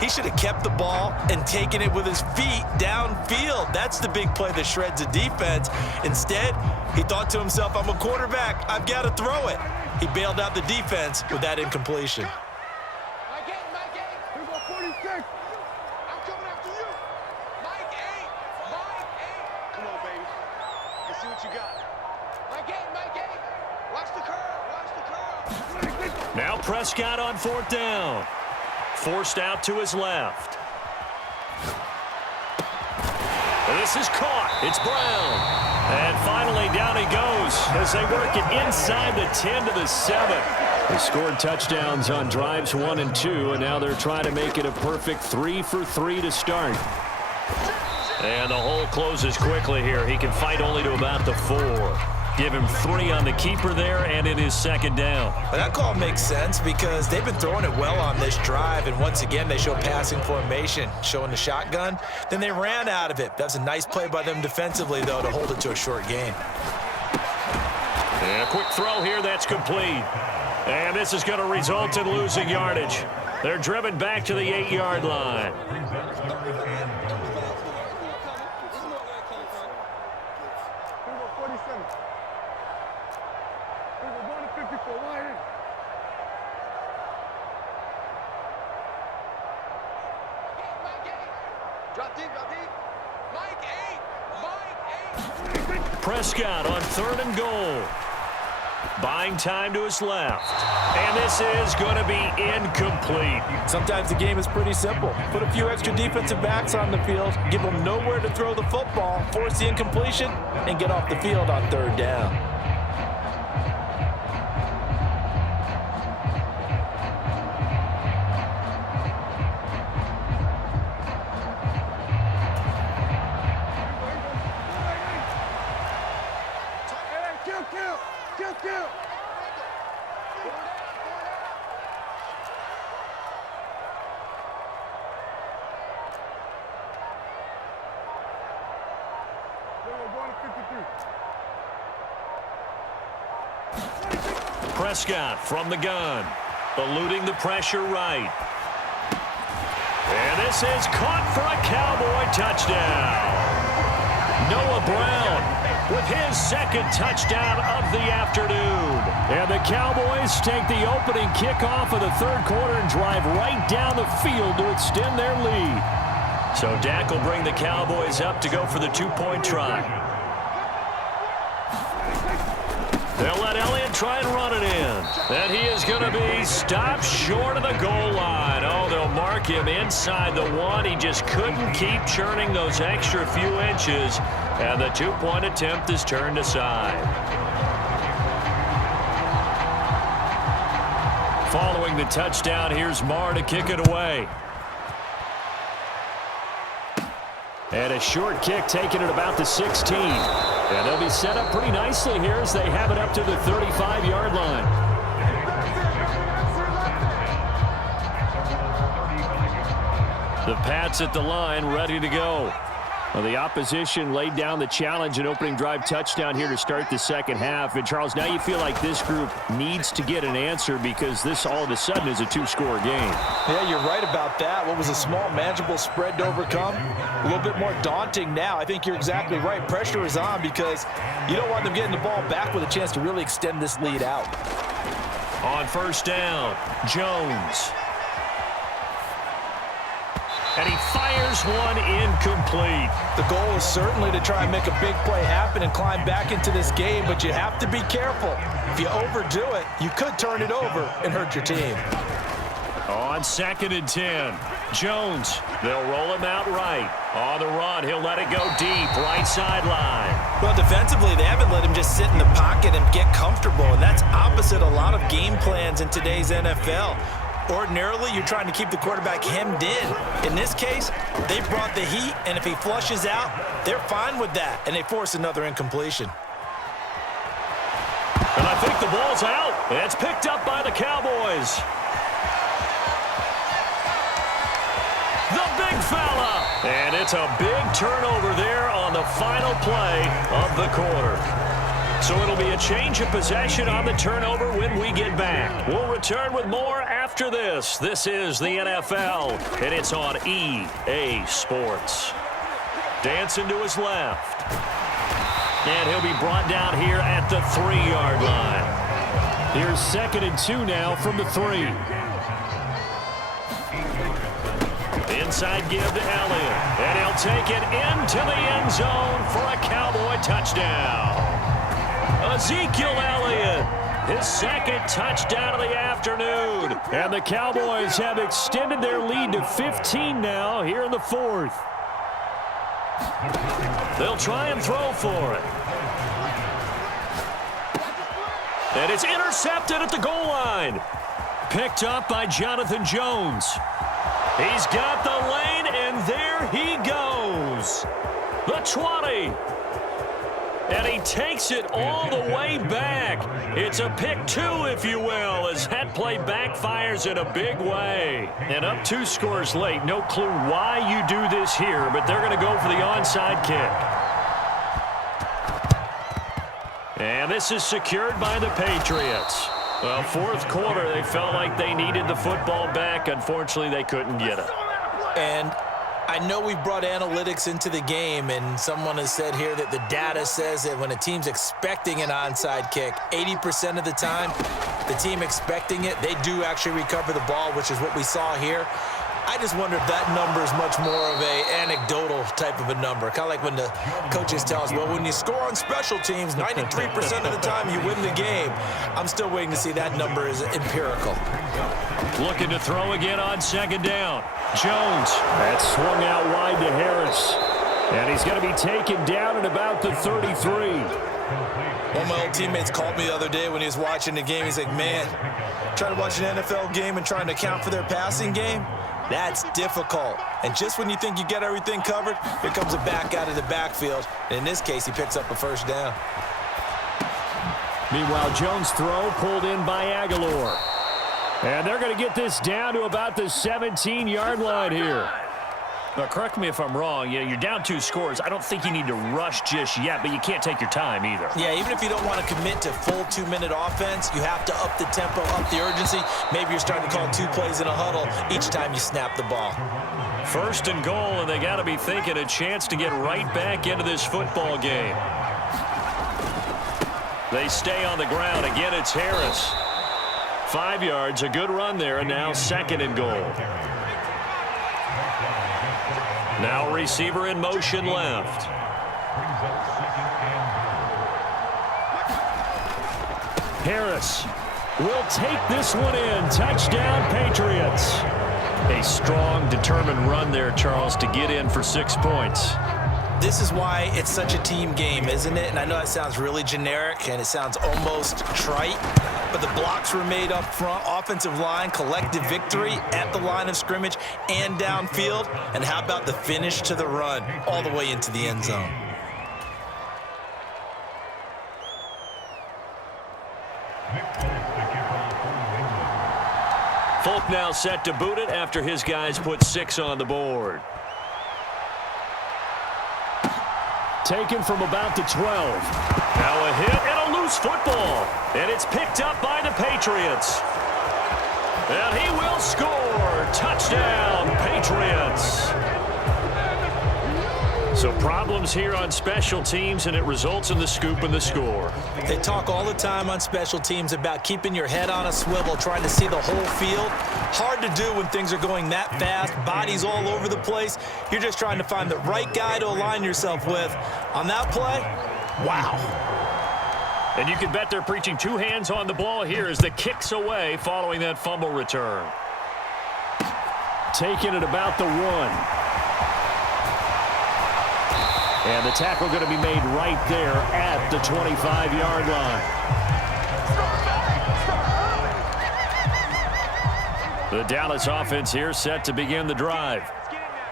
He should have kept the ball and taken it with his feet downfield. That's the big play that shreds the defense. Instead, he thought to himself, I'm a quarterback. I've got to throw it. He bailed out the defense with that incompletion. Here go 46. I'm coming after you. Mike 8. Come on, baby. Let's see what you got. Mike 8. Watch the curve. Now Prescott on 4th down. Forced out to his left. This is caught. It's Brown. And finally down he goes as they work it inside the 10 to the 7. They scored touchdowns on drives 1 and 2, and now they're trying to make it a perfect 3 for 3 to start. And the hole closes quickly here. He can fight only to about the 4. Give him 3 on the keeper there, and it is 2nd down. Well, that call makes sense because they've been throwing it well on this drive, and once again they show passing formation, showing the shotgun. Then they ran out of it. That's a nice play by them defensively, though, to hold it to a short gain. And a quick throw here that's complete. And this is going to result in losing yardage. They're driven back to the 8-yard line. Drop deep. Mike 8. Prescott on 3rd and goal. Buying time to his left. And this is going to be incomplete. Sometimes the game is pretty simple. Put a few extra defensive backs on the field, give them nowhere to throw the football, force the incompletion, and get off the field on 3rd down. Kill. Prescott from the gun, eluding the pressure right. And this is caught for a Cowboy touchdown. Noah Brown with his 2nd touchdown of the afternoon. And the Cowboys take the opening kickoff of the 3rd quarter and drive right down the field to extend their lead. So Dak will bring the Cowboys up to go for the 2-point try. They'll let Elliott try and run it in. And he is going to be stopped short of the goal line. Oh, they'll mark him inside the 1. He just couldn't keep churning those extra few inches. And the 2-point attempt is turned aside. Following the touchdown, here's Marr to kick it away. And a short kick taken at about the 16. And they'll be set up pretty nicely here as they have it up to the 35-yard line. The Pats at the line, ready to go. Well, the opposition laid down the challenge and opening drive touchdown here to start the 2nd half. And, Charles, now you feel like this group needs to get an answer because this all of a sudden is a 2-score game. Yeah, you're right about that. What was a small, manageable spread to overcome, a little bit more daunting now. I think you're exactly right. Pressure is on because you don't want them getting the ball back with a chance to really extend this lead out. On 1st down, Jones. And he fires one incomplete. The goal is certainly to try and make a big play happen and climb back into this game, but you have to be careful. If you overdo it, you could turn it over and hurt your team. On 2nd and 10, Jones. They'll roll him out right. On the run, he'll let it go deep, right sideline. Well, defensively, they haven't let him just sit in the pocket and get comfortable, and that's opposite a lot of game plans in today's NFL. Ordinarily, you're trying to keep the quarterback hemmed in. In this case, they brought the heat, and if he flushes out, they're fine with that, and they force another incompletion. And I think the ball's out. It's picked up by the Cowboys. The big fella. And it's a big turnover there on the final play of the quarter. So it'll be a change of possession on the turnover when we get back. We'll return with more after this. This is the NFL, and it's on EA Sports. Dancing to his left. And he'll be brought down here at the 3-yard line. Here's 2nd and 2 now from the 3. Inside give to Elliott. And he'll take it into the end zone for a Cowboy touchdown. Ezekiel Elliott, his 2nd touchdown of the afternoon. And the Cowboys have extended their lead to 15 now here in the 4th. They'll try and throw for it. And it's intercepted at the goal line. Picked up by Jonathan Jones. He's got the lane, and there he goes. The 20. And he takes it all the way back. It's a pick 2, if you will, as that play backfires in a big way. And up 2 scores late. No clue why you do this here, but they're going to go for the onside kick. And this is secured by the Patriots. Well, 4th quarter, they felt like they needed the football back. Unfortunately, they couldn't get it. And I know we've brought analytics into the game, and someone has said here that the data says that when a team's expecting an onside kick, 80% of the time, the team expecting it, they do actually recover the ball, which is what we saw here. I just wonder if that number is much more of a anecdotal type of a number. Kind of like when the coaches tell us, well, when you score on special teams, 93% of the time you win the game. I'm still waiting to see that number is empirical. Looking to throw again on 2nd down. Jones. That swung out wide to Harris. And he's going to be taken down at about the 33. One of my old teammates called me the other day when he was watching the game. He's like, man, trying to watch an NFL game and trying to account for their passing game? That's difficult. And just when you think you get everything covered, here comes a back out of the backfield. And in this case, he picks up a 1st down. Meanwhile, Jones' throw pulled in by Aguilar. And they're going to get this down to about the 17-yard line here. Now, correct me if I'm wrong. Yeah, you're down 2 scores. I don't think you need to rush just yet, but you can't take your time either. Yeah, even if you don't want to commit to full 2-minute offense, you have to up the tempo, up the urgency. Maybe you're starting to call 2 plays in a huddle each time you snap the ball. 1st and goal, and they got to be thinking a chance to get right back into this football game. They stay on the ground. Again, it's Harris. 5 yards, a good run there, and now 2nd and goal. Now receiver in motion left. Harris will take this one in. Touchdown, Patriots. A strong, determined run there, Charles, to get in for 6 points. This is why it's such a team game, isn't it? And I know that sounds really generic and it sounds almost trite, but the blocks were made up front, offensive line, collective victory at the line of scrimmage and downfield. And how about the finish to the run all the way into the end zone? Folk now set to boot it after his guys put 6 on the board. Taken from about the 12. Now a hit and a loose football. And it's picked up by the Patriots. And he will score. Touchdown, Patriots. So problems here on special teams, and it results in the scoop and the score. They talk all the time on special teams about keeping your head on a swivel, trying to see the whole field. Hard to do when things are going that fast, bodies all over the place. You're just trying to find the right guy to align yourself with. On that play, wow. And you can bet they're preaching 2 hands on the ball here as the kick's away following that fumble return. Taken at about the 1. And the tackle going to be made right there at the 25-yard line. The Dallas offense here set to begin the drive.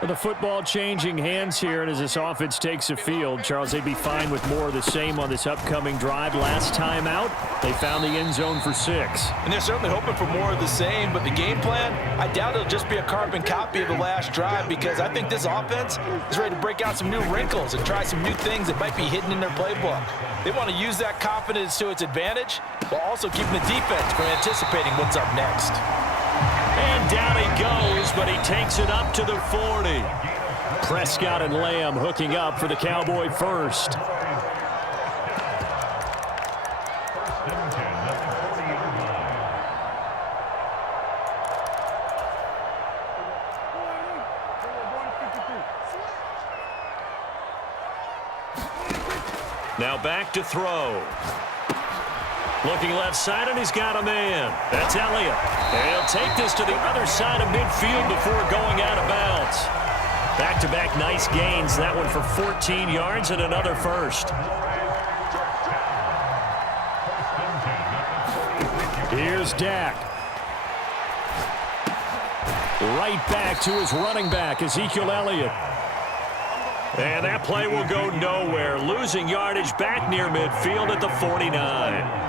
The football changing hands here, and as this offense takes the field, Charles, they'd be fine with more of the same on this upcoming drive. Last time out, they found the end zone for 6. And they're certainly hoping for more of the same, but the game plan, I doubt it'll just be a carbon copy of the last drive, because I think this offense is ready to break out some new wrinkles and try some new things that might be hidden in their playbook. They want to use that confidence to its advantage while also keeping the defense from anticipating what's up next. And down he goes, but he takes it up to the 40. Prescott and Lamb hooking up for the Cowboy first. Now back to throw. Looking left side, and he's got a man. That's Elliott. And he'll take this to the other side of midfield before going out of bounds. Back-to-back nice gains. That one for 14 yards and another first. Here's Dak. Right back to his running back, Ezekiel Elliott. And that play will go nowhere. Losing yardage back near midfield at the 49.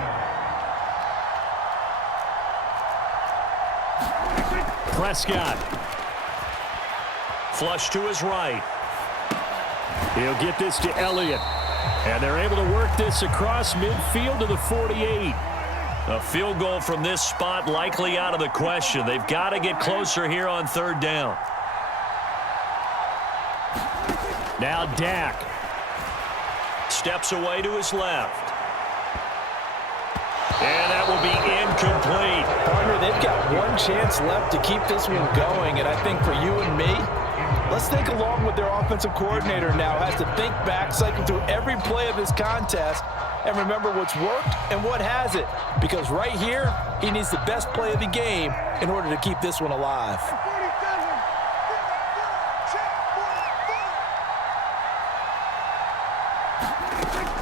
Prescott. Flush to his right. He'll get this to Elliott. And they're able to work this across midfield to the 48. A field goal from this spot likely out of the question. They've got to get closer here on third down. Now Dak. Steps away to his left. And that will be incomplete. Partner, they've got one chance left to keep this one going, and I think for you and me, let's think along with their offensive coordinator now. Has to think back, cycle through every play of this contest, and remember what's worked and what hasn't. Because right here, he needs the best play of the game in order to keep this one alive.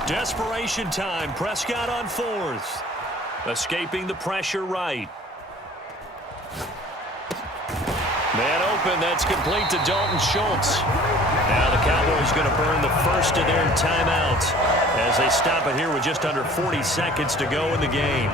Desperation time. Prescott on 4th. Escaping the pressure right. Man open. That's complete to Dalton Schultz. Now the Cowboys going to burn the first of their timeouts as they stop it here with just under 40 seconds to go in the game.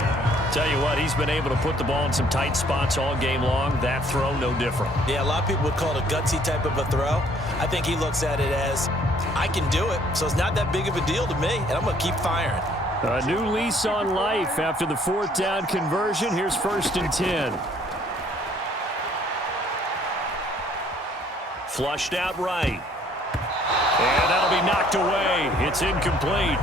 Tell you what, he's been able to put the ball in some tight spots all game long. That throw, no different. Yeah, a lot of people would call it a gutsy type of a throw. I think he looks at it as, I can do it, so it's not that big of a deal to me, and I'm going to keep firing. A new lease on life after the 4th down conversion. Here's 1st and 10. Flushed out right. And that'll be knocked away. It's incomplete.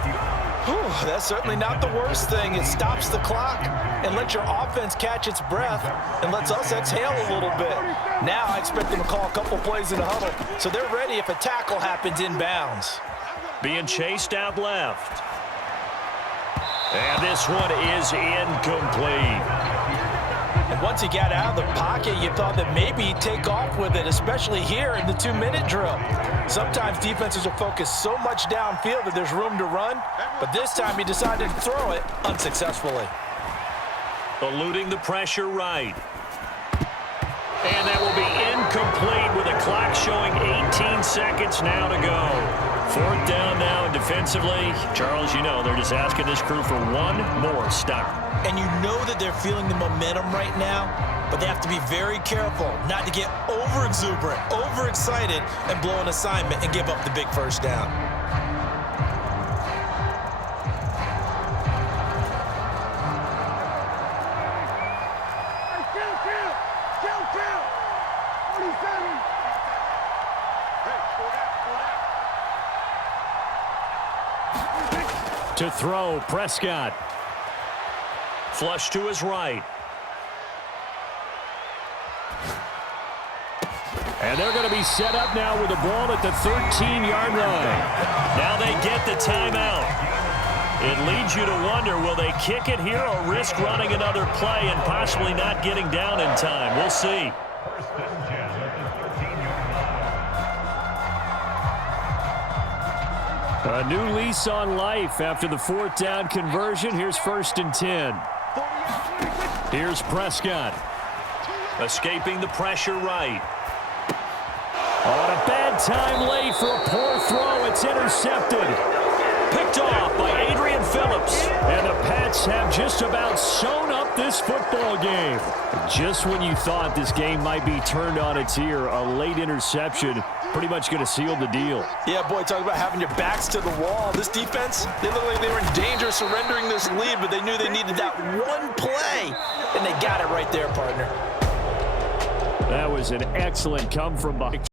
Whew, that's certainly not the worst thing. It stops the clock and lets your offense catch its breath and lets us exhale a little bit. Now I expect them to call a couple plays in the huddle, so they're ready if a tackle happens inbounds. Being chased out left. And this one is incomplete. And once he got out of the pocket, you thought that maybe he'd take off with it, especially here in the 2-minute drill. Sometimes defenses will focus so much downfield that there's room to run, but this time he decided to throw it unsuccessfully. Eluding the pressure right. And that will be incomplete with the clock showing 18 seconds now to go. 4th down now, and defensively, Charles, you know, they're just asking this crew for one more stop. And you know that they're feeling the momentum right now, but they have to be very careful not to get over-exuberant, over-excited, and blow an assignment and give up the big first down. To throw, Prescott. Flush to his right. And they're going to be set up now with the ball at the 13-yard line. Now they get the timeout. It leads you to wonder, will they kick it here or risk running another play and possibly not getting down in time? We'll see. A new lease on life after the 4th down conversion. Here's 1st and 10. Here's Prescott. Escaping the pressure right. On a bad time late for a poor throw. It's intercepted. Picked off by Adrian Phillips. And the Pats have just about sewn up this football game. Just when you thought this game might be turned on its ear, a late interception pretty much going to seal the deal. Yeah, boy, talk about having your backs to the wall. This defense, they looked like they were in danger of surrendering this lead, but they knew they needed that one play, and they got it right there, partner. That was an excellent come from behind.